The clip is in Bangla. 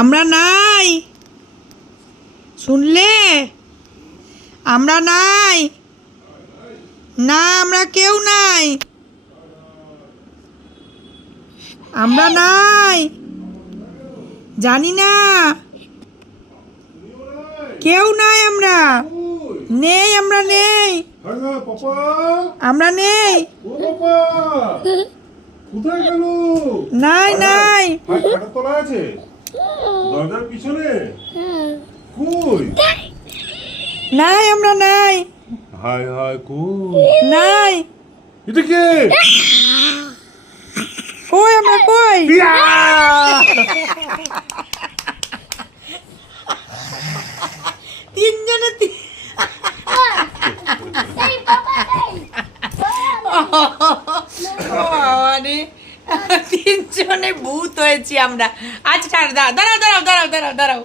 আমরা নাই, শুনলে? আমরা নাই, না আমরা কেউ নাই, আমরা নাই, জানি না, কেউ নাই, আমরা নেই, আমরা নেই, আমরা নেই, কোথায় গেল? নাই নাই, খাটের তলায় আছে, দরজার পিছনে। কই? নাই, আমরা নাই, হায় হায়, কই? নাই, এটা কে? কই আমরা কই? তিনজনে তিনজনে ভূত হয়েছি আমরা। আচ্ছা দাঁড়াও দাঁড়াও দাঁড়াও দাঁড়াও দাঁড়াও দাঁড়াও